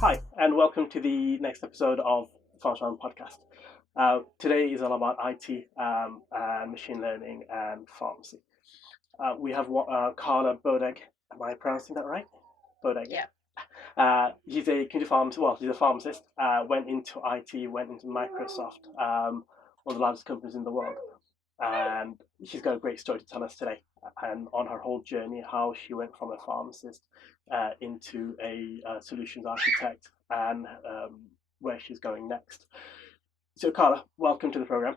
Hi, and welcome to the next episode of Pharmacist podcast. Today is all about IT and machine learning and pharmacy. We have Carla Bodagh. Am I pronouncing that right? Bodagh, Yeah. yeah. He's a community pharmacist. Well, he's a pharmacist. Went into IT, went into Microsoft, one of the largest companies in the world, and she's got a great story to tell us today. And on her whole journey, how she went from a pharmacist into a solutions architect, and where she's going next. So, Carla, welcome to the program,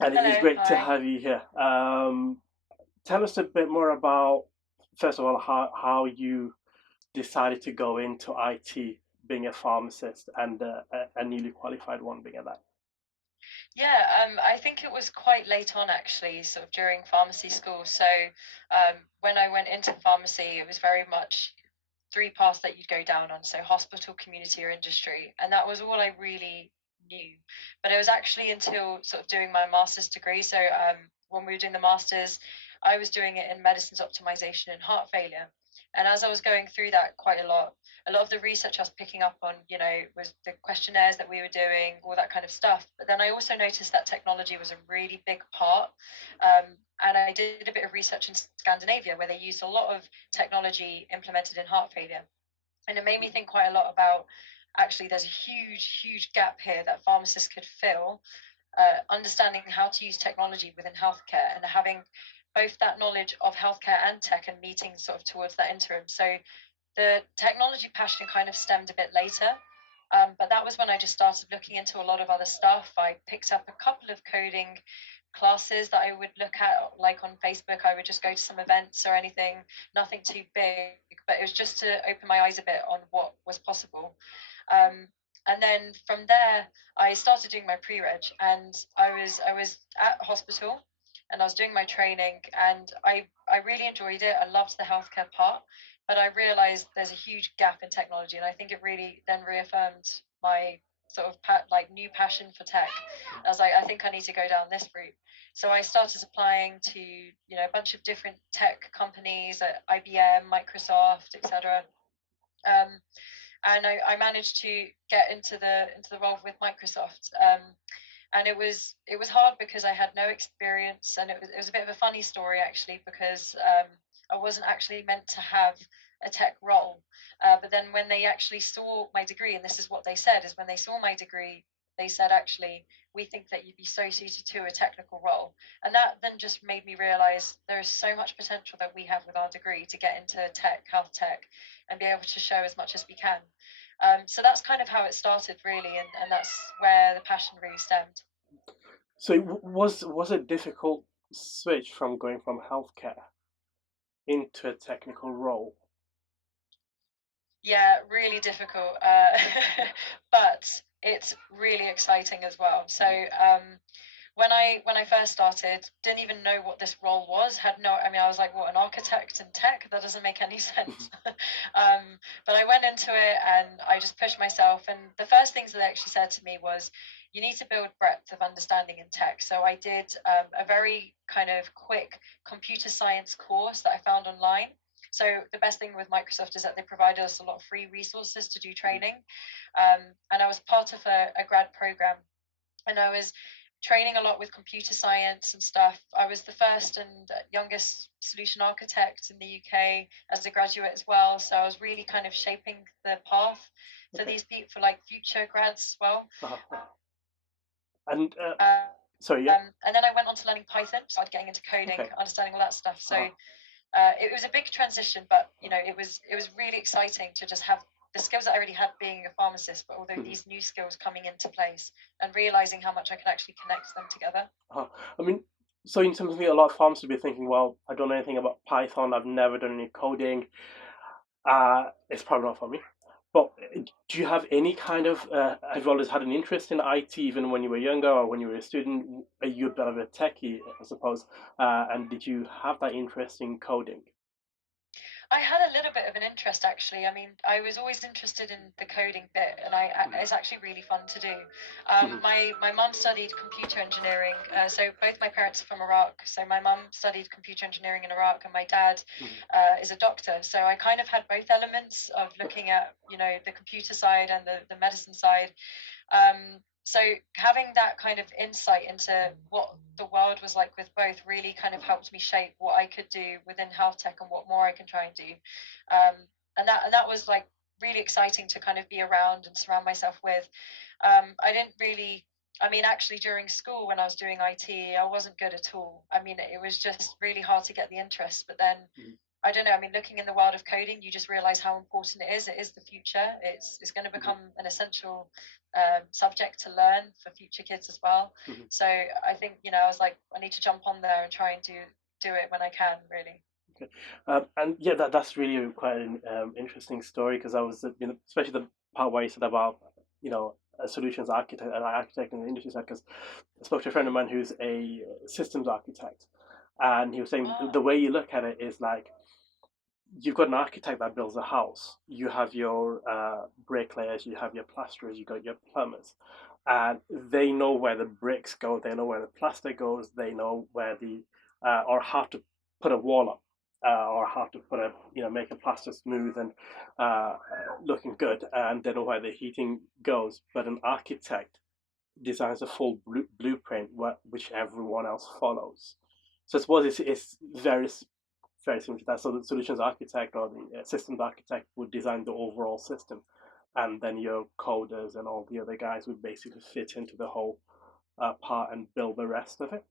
and it is Hello. great to Hi. have you here. Tell us a bit more about, first of all, how you decided to go into IT, being a pharmacist and a newly qualified one being at that. Yeah, I think it was quite late on actually, sort of during pharmacy school. So when I went into pharmacy, it was very much three paths that you'd go down on. So hospital, community, or industry. And that was all I really knew. But it was actually until sort of doing my master's degree. So when we were doing the master's, I was doing it in medicines optimization and heart failure. And as I was going through that quite a lot of the research I was picking up on, was the questionnaires that we were doing, all that kind of stuff. But then I also noticed that technology was a really big part. And I did a bit of research in Scandinavia where they used a lot of technology implemented in heart failure. And it made me think quite a lot about actually there's a huge gap here that pharmacists could fill, understanding how to use technology within healthcare and having both that knowledge of healthcare and tech and meeting sort of towards that interim. So the technology passion kind of stemmed a bit later. But that was when I just started looking into a lot of other stuff. I picked up a couple of coding classes that I would look at, like on Facebook. I would just go to some events or anything, nothing too big, but it was just to open my eyes a bit on what was possible. And then from there, I started doing my pre-reg, and I was at hospital, and I was doing my training, and I really enjoyed it. I loved the healthcare part, but I realized there's a huge gap in technology, and I think it really then reaffirmed my sort of new passion for tech. I was like, I think I need to go down this route. So I started applying to a bunch of different tech companies at IBM, Microsoft, etc. Um, and I managed to get into the role with Microsoft. And it was hard because I had no experience, and it was a bit of a funny story actually, because I wasn't actually meant to have a tech role. But then when they actually saw my degree, and this is what they said, is when they saw my degree, they said, actually, we think that you'd be so suited to a technical role. And that then just made me realize there is so much potential that we have with our degree to get into tech, health tech, and be able to show as much as we can. So that's kind of how it started, really, and that's where the passion really stemmed. So was it difficult switch from going from healthcare into a technical role? Yeah, really difficult, but it's really exciting as well. So when I first started, didn't even know what this role was. Had no, I mean, I was like, what, an architect in tech? That doesn't make any sense. But I went into it and I just pushed myself. And the first things that they actually said to me was, you need to build breadth of understanding in tech. So I did a very kind of quick computer science course that I found online. So the best thing with Microsoft is that they provided us a lot of free resources to do training. And I was part of a grad program, and I was training a lot with computer science and stuff. I was the first and youngest solution architect in the UK as a graduate as well. So I was really kind of shaping the path for Okay. these people, for like future grads as well. Uh-huh. And Um, sorry, yeah. and then I went on to learning Python, started getting into coding, Okay. understanding all that stuff. So Uh-huh. it was a big transition, but it was really exciting to just have the skills that I already had being a pharmacist, but although Mhm. these new skills coming into place and realizing how much I could actually connect them together. Uh-huh. I mean, so in terms of a lot of pharmacists will be thinking, well, I don't know anything about Python. I've never done any coding. It's probably not for me. But do you have any kind of, have you always had an interest in IT even when you were younger or when you were a student? Are you a bit of a techie, I suppose? And did you have that interest in coding? I had a little bit of an interest, actually. I mean, I was always interested in the coding bit, and it's actually really fun to do. My mum studied computer engineering, so both my parents are from Iraq. So my mum studied computer engineering in Iraq, and my dad is a doctor. So I kind of had both elements of looking at, the computer side and the medicine side. So having that kind of insight into what the world was like with both really kind of helped me shape what I could do within health tech and what more I can try and do. And that was like really exciting to kind of be around and surround myself with. I didn't really, I mean, actually during school when I was doing IT, I wasn't good at all. I mean, it was just really hard to get the interest. But then I don't know. I mean, looking in the world of coding, you just realize how important it is. It is the future. It's going to become an essential subject to learn for future kids as well. So I think, I was like, I need to jump on there and try and do it when I can, really. Okay. And yeah, that's really quite an interesting story, because I was, especially the part where you said about, a solutions architect and architect in the industry side, because I spoke to a friend of mine who's a systems architect, and he was saying the way you look at it is like, you've got an architect that builds a house. You have your bricklayers, you have your plasterers, you got your plumbers, and they know where the bricks go, they know where the plaster goes, they know where the or how to put a wall up, or how to put make a plaster smooth and looking good, and they know where the heating goes. But an architect designs a full blueprint which everyone else follows. So I suppose it's very similar to that. So the solutions architect or the systems architect would design the overall system, and then your coders and all the other guys would basically fit into the whole part and build the rest of it.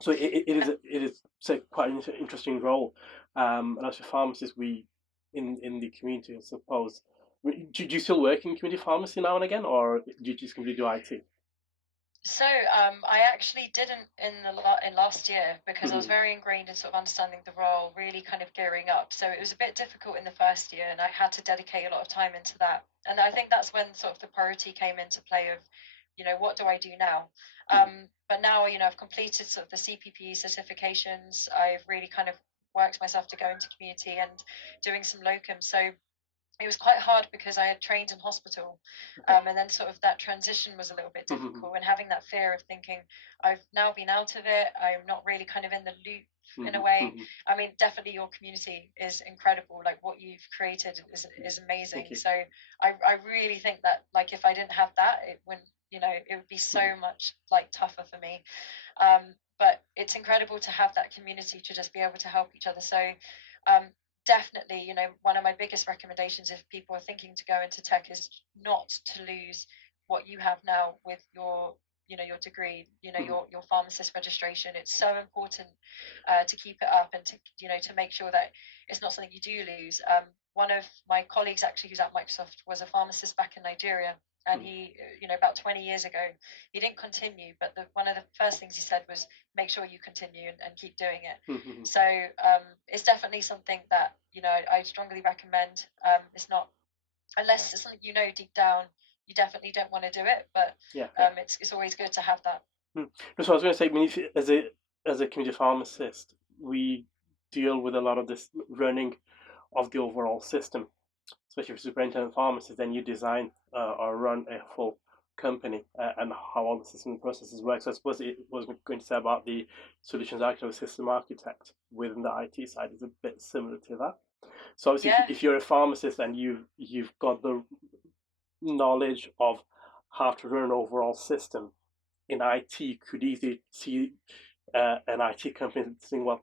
So it is quite an interesting role. And as a pharmacist, we in the community, I suppose. Do you still work in community pharmacy now and again, or do you just completely do IT? So I actually didn't in last year because I was very ingrained in sort of understanding the role, really kind of gearing up. So it was a bit difficult in the first year, and I had to dedicate a lot of time into that. And I think that's when sort of the priority came into play of, what do I do now? But now, I've completed sort of the CPP certifications. I've really kind of worked myself to go into community and doing some locum. So it was quite hard because I had trained in hospital, and then sort of that transition was a little bit difficult, and having that fear of thinking I've now been out of it, I'm not really kind of in the loop in a way. I mean, definitely your community is incredible. Like what you've created is amazing. So I really think that like if I didn't have that, it wouldn't, it would be so much like tougher for me. But it's incredible to have that community to just be able to help each other. So definitely, one of my biggest recommendations if people are thinking to go into tech is not to lose what you have now with your your degree, your pharmacist registration. It's so important to keep it up and to make sure that it's not something you do lose. One of my colleagues actually who's at Microsoft was a pharmacist back in Nigeria, and he, about 20 years ago, he didn't continue, but one of the first things he said was make sure you continue and keep doing it. So it's definitely something that I strongly recommend. It's not, unless it's something deep down you definitely don't want to do it, but it's always good to have that. So I was going to say, I mean, as a community pharmacist, we deal with a lot of this running of the overall system, especially for superintendent pharmacists. Then you design or run a full company and how all the system and processes work. So I suppose it was going to say about the solutions architect or system architect within the IT side is a bit similar to that. So obviously, if you're a pharmacist and you've got the knowledge of how to run an overall system in IT, could easily see an IT company saying, well,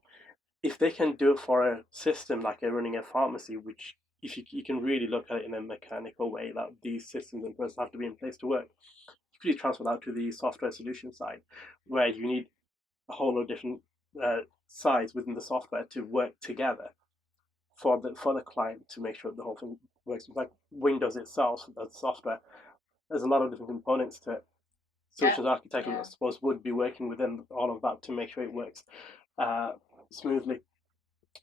if they can do it for a system like running a pharmacy, which if you can really look at it in a mechanical way, that these systems and processes have to be in place to work, you could really transfer that to the software solution side, where you need a whole lot of different sides within the software to work together for the client to make sure the whole thing works. Like Windows itself, the software, there's a lot of different components to it. Solutions architect, I suppose, would be working within all of that to make sure it works smoothly.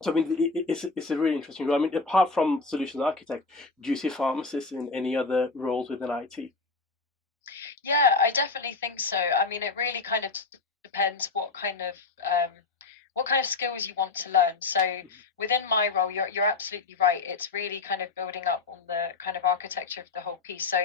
So I mean, it's a really interesting role. I mean, apart from solutions architect, do you see pharmacists in any other roles within IT? Yeah, I definitely think so. I mean, it really kind of depends what kind of what kind of skills you want to learn. So within my role, you're absolutely right. It's really kind of building up on the kind of architecture of the whole piece. So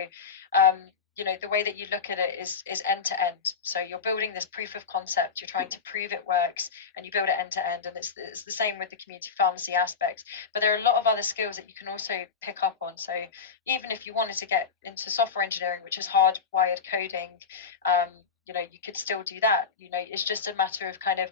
the way that you look at it is end to end. So you're building this proof of concept, you're trying to prove it works, and you build it end to end. And it's the same with the community pharmacy aspect. But there are a lot of other skills that you can also pick up on. So even if you wanted to get into software engineering, which is hardwired coding, you could still do that. It's just a matter of kind of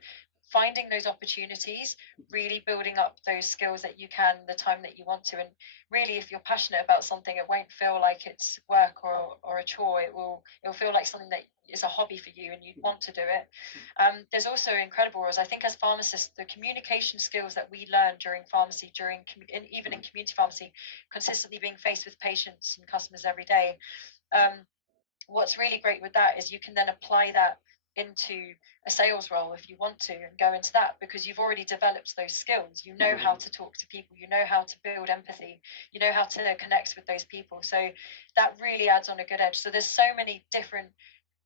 finding those opportunities, really building up those skills that you can the time that you want to. And really, if you're passionate about something, it won't feel like it's work or a chore. It'll feel like something that is a hobby for you and you'd want to do it. There's also incredible roles. I think as pharmacists, the communication skills that we learn during pharmacy, even in community pharmacy, consistently being faced with patients and customers every day. What's really great with that is you can then apply that into a sales role if you want to, and go into that because you've already developed those skills. You know how to talk to people, you know how to build empathy, you know how to connect with those people. So that really adds on a good edge. So there's so many different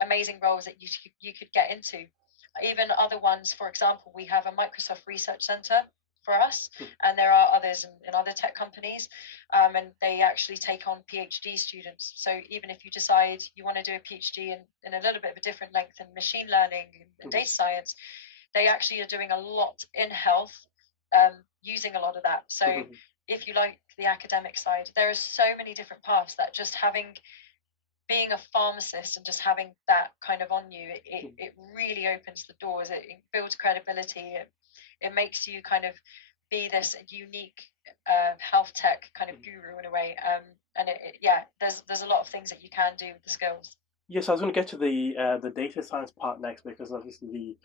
amazing roles that you could get into. Even other ones, for example, we have a Microsoft Research Center for us, and there are others in other tech companies, and they actually take on PhD students. So even if you decide you want to do a PhD in a little bit of a different length in machine learning and data science, they actually are doing a lot in health, using a lot of that. So if you like the academic side, there are so many different paths that just being a pharmacist and just having that kind of on you, it really opens the doors. It builds credibility. It makes you kind of be this unique health tech kind of guru in a way. And there's a lot of things that you can do with the skills. Yes, I was going to get to the data science part next because obviously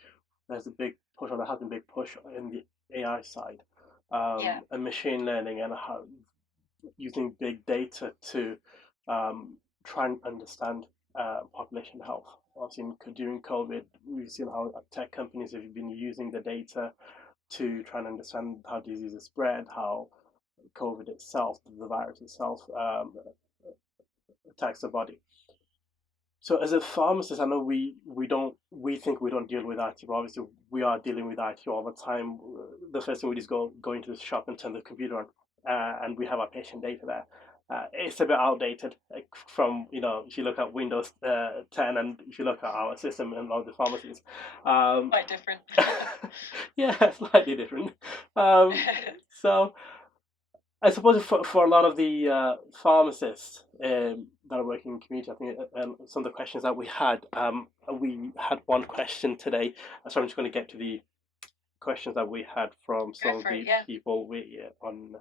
there's a big push, or there has been a big push in the AI side, and machine learning, and how using big data to try and understand population health. Obviously, during COVID, we've seen how tech companies have been using the data to try and understand how diseases spread, how COVID itself, the virus itself, attacks the body. So as a pharmacist, I know we think we don't deal with IT, but obviously we are dealing with IT all the time. The first thing we do is go into the shop and turn the computer on, and we have our patient data there. It's a bit outdated from, if you look at Windows 10 and if you look at our system and all the pharmacies. Quite different. Yeah, slightly different. So I suppose for a lot of the pharmacists that are working in community, I think some of the questions that we had one question today. So I'm just going to get to the questions that we had from some of the people on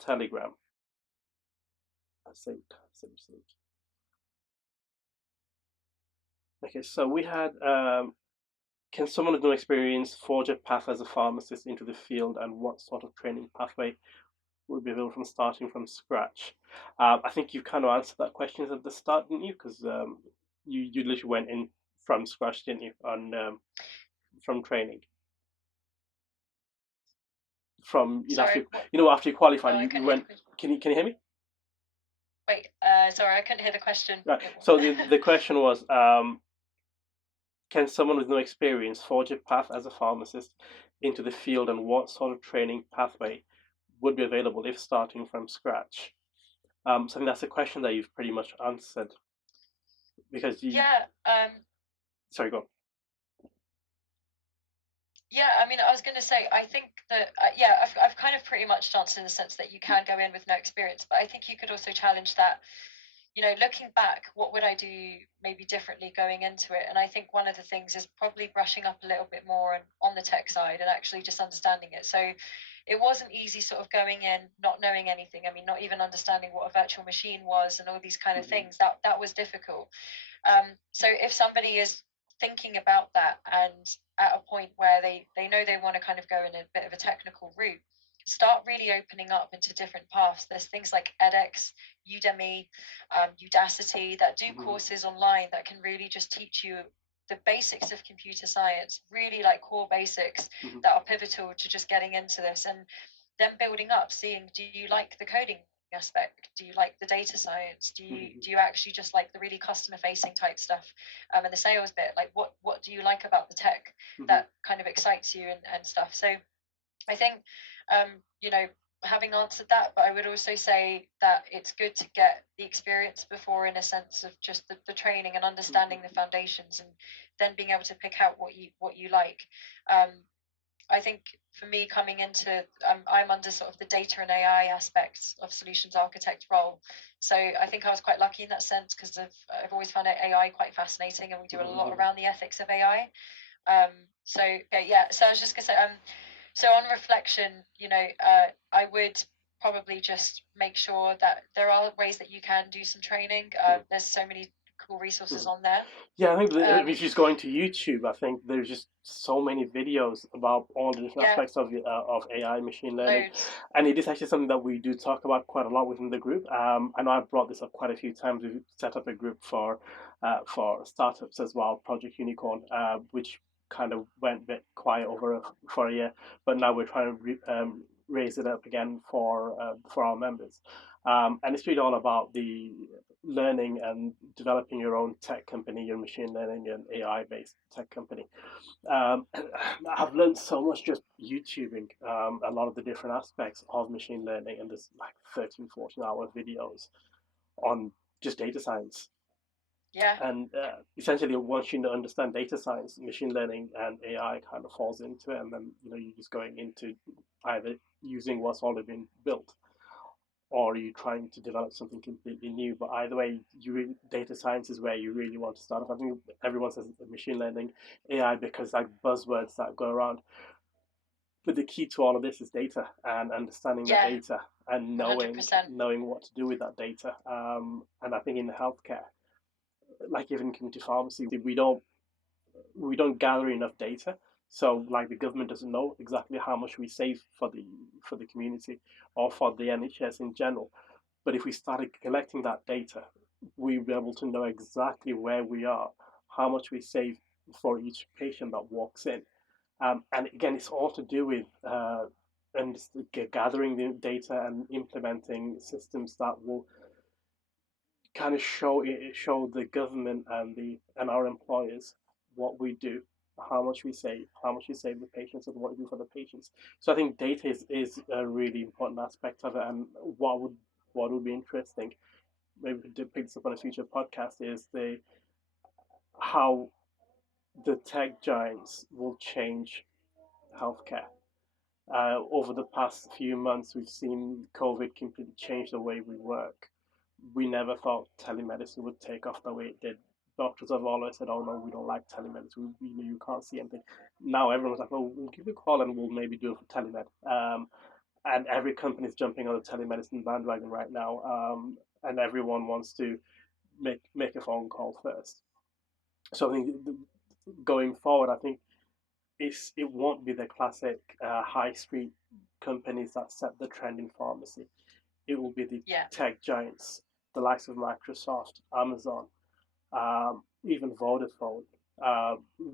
Telegram. Saved. Okay, so we had, can someone with no experience forge a path as a pharmacist into the field, and what sort of training pathway would be available from starting from scratch? I think you kind of answered that question at the start, didn't you? Because you literally went in from scratch, didn't you, from training? From Sorry, after you qualified, you went. Can you hear me? Wait, sorry, I couldn't hear the question. Right. So the question was, can someone with no experience forge a path as a pharmacist into the field, and what sort of training pathway would be available if starting from scratch? So I think that's a question that you've pretty much answered, because sorry, go on. Yeah, I mean, I was going to say, I think that, I've kind of pretty much answered in the sense that you can go in with no experience, but I think you could also challenge that, looking back, what would I do maybe differently going into it? And I think one of the things is probably brushing up a little bit more on the tech side and actually just understanding it. So it wasn't easy sort of going in, not knowing anything. I mean, not even understanding what a virtual machine was and all these kind of things. That was difficult. So if somebody is thinking about that and at a point where they know they want to kind of go in a bit of a technical route, start really opening up into different paths. There's things like edX, Udemy, Udacity that do courses online that can really just teach you the basics of computer science, really like core basics that are pivotal to just getting into this, and then building up, seeing, do you like the coding aspect? Do you like the data science? Do you actually just like the really customer facing type stuff, and the sales bit? Like, what do you like about the tech that kind of excites you and stuff? So I think, you know, having answered that, but I would also say that it's good to get the experience before, in a sense of just the training and understanding the foundations, and then being able to pick out what you like. I think for me, coming into, I'm under sort of the data and AI aspects of solutions architect role. So I think I was quite lucky in that sense, because I've always found AI quite fascinating, and we do a lot around the ethics of AI. So yeah, so I was just gonna say, so on reflection, I would probably just make sure that there are ways that you can do some training. There's so many cool resources on there. Yeah, I think if you just go into YouTube, I think there's just so many videos about all the different aspects of AI, machine learning, and it is actually something that we do talk about quite a lot within the group. I know I've brought this up quite a few times. We've set up a group for startups as well, Project Unicorn, which kind of went a bit quiet for a year, but now we're trying to raise it up again for our members. And it's really all about the learning and developing your own tech company, your machine learning and AI based tech company. I've learned so much just YouTubing a lot of the different aspects of machine learning, and there's like 13, 14-hour videos on just data science. Yeah. And essentially, once you understand data science, machine learning and AI kind of falls into it, and then you're just going into either using what's already been built, or are you trying to develop something completely new? But either way, data science is where you really want to start off. I think everyone says machine learning, AI, because like buzzwords that go around. But the key to all of this is data and understanding the data and knowing what to do with that data. And I think in healthcare, like even community pharmacy, we don't gather enough data. So like the government doesn't know exactly how much we save for the community or for the NHS in general. But if we started collecting that data, we'd be able to know exactly where we are, how much we save for each patient that walks in. And again, it's all to do with and gathering the data and implementing systems that will kind of show the government and our employers what we do, how much we save, the patients, and what we do for the patients. So I think data is a really important aspect of it, and what would be interesting, maybe we could pick this up on a future podcast, is how the tech giants will change healthcare. Over the past few months, we've seen COVID completely change the way we work. We never thought telemedicine would take off the way it did. Doctors have always said, "Oh no, we don't like telemedicine. You can't see anything." Now everyone's like, "Oh, we'll give you a call and we'll maybe do it for telemed." And every company is jumping on the telemedicine bandwagon right now, and everyone wants to make a phone call first. So I think going forward, I think it won't be the classic high street companies that set the trend in pharmacy. It will be the tech giants, the likes of Microsoft, Amazon, even Vodafone.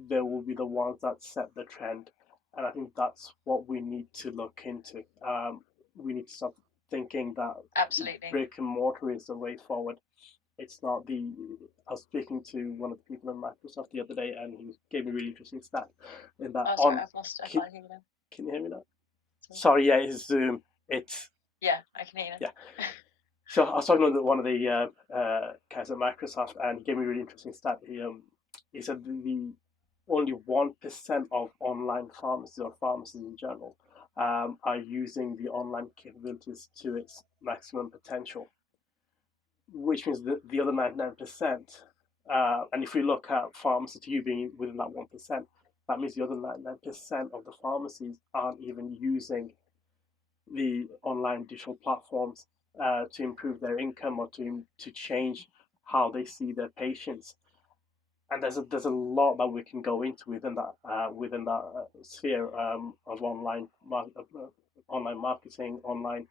They will be the ones that set the trend, and I think that's what we need to look into. We need to stop thinking that brick and mortar is the way forward. It's not the. I was speaking to one of the people in Microsoft the other day, and he gave me a really interesting stat. In that, sorry, I've lost. I can't hear you now. Can you hear me now? Sorry, yeah, it's Zoom. It's I can hear you. Yeah. So I was talking to one of the guys at Microsoft, and he gave me a really interesting stat. He said the only 1% of online pharmacies or pharmacies in general are using the online capabilities to its maximum potential, which means that the other 99%, and if we look at pharmacy to you being within that 1%, that means the other 99% of the pharmacies aren't even using the online digital platforms to improve their income or to change how they see their patients. And there's a lot that we can go into within that sphere of online marketing, online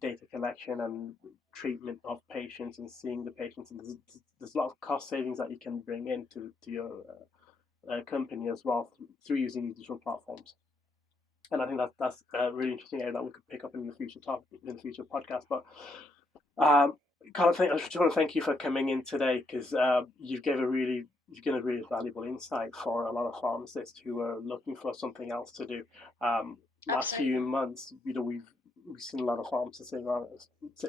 data collection and treatment of patients and seeing the patients. And there's a lot of cost savings that you can bring into your company as well through using digital platforms. And I think that's a really interesting area that we could pick up in the future podcast. But Carla, I just want to thank you for coming in today because you've given a really valuable insight for a lot of pharmacists who are looking for something else to do. Last few Absolutely. months, we've seen a lot of pharmacists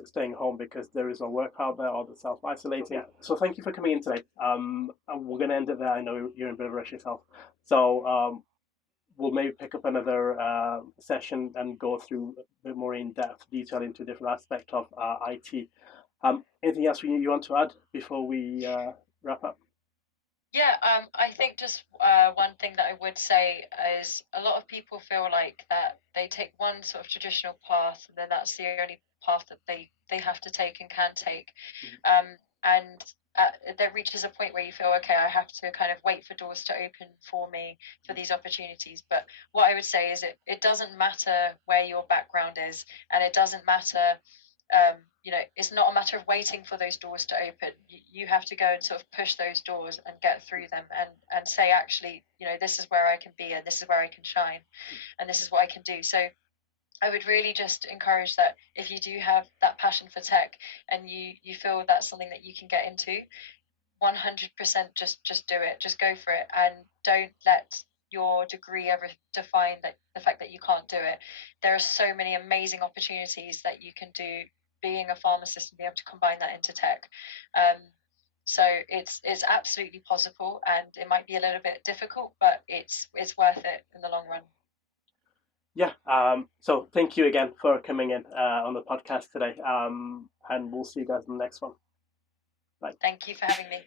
staying home because there is no work out there or they're self-isolating. Yeah. So thank you for coming in today. And we're going to end it there. I know you're in a bit of a rush yourself. So we'll maybe pick up another session and go through a bit more in-depth detail into a different aspect of IT. Anything else you want to add before we wrap up? Yeah, I think just one thing that I would say is a lot of people feel like that they take one sort of traditional path, and then that's the only path that they have to take and can take. And there reaches a point where you feel, okay, I have to kind of wait for doors to open for me for these opportunities. But what I would say is it doesn't matter where your background is, and it doesn't matter it's not a matter of waiting for those doors to open. You have to go and sort of push those doors and get through them and say, actually, this is where I can be and this is where I can shine and this is what I can do. So I would really just encourage that if you do have that passion for tech and you feel that's something that you can get into, 100% just do it, just go for it, and don't let your degree ever define that the fact that you can't do it. There are so many amazing opportunities that you can do being a pharmacist and be able to combine that into tech. So it's absolutely possible, and it might be a little bit difficult, but it's worth it in the long run. Yeah. So thank you again for coming in on the podcast today. And we'll see you guys in the next one. Bye. Thank you for having me.